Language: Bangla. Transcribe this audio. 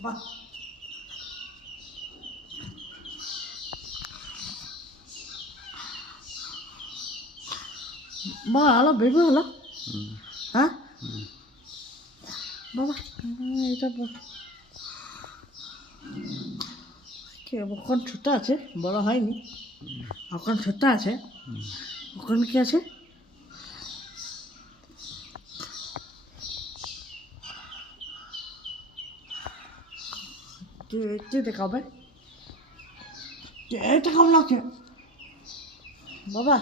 বাহ। হলো হ্যাঁ? বাবা উম, এটা ব- কি ওখান ছোট আছে? বড় হয়নি। ওখান ছোট আছে? ওখানে কি আছে? তুই- তুই এটা কেমন লাগছে বাবা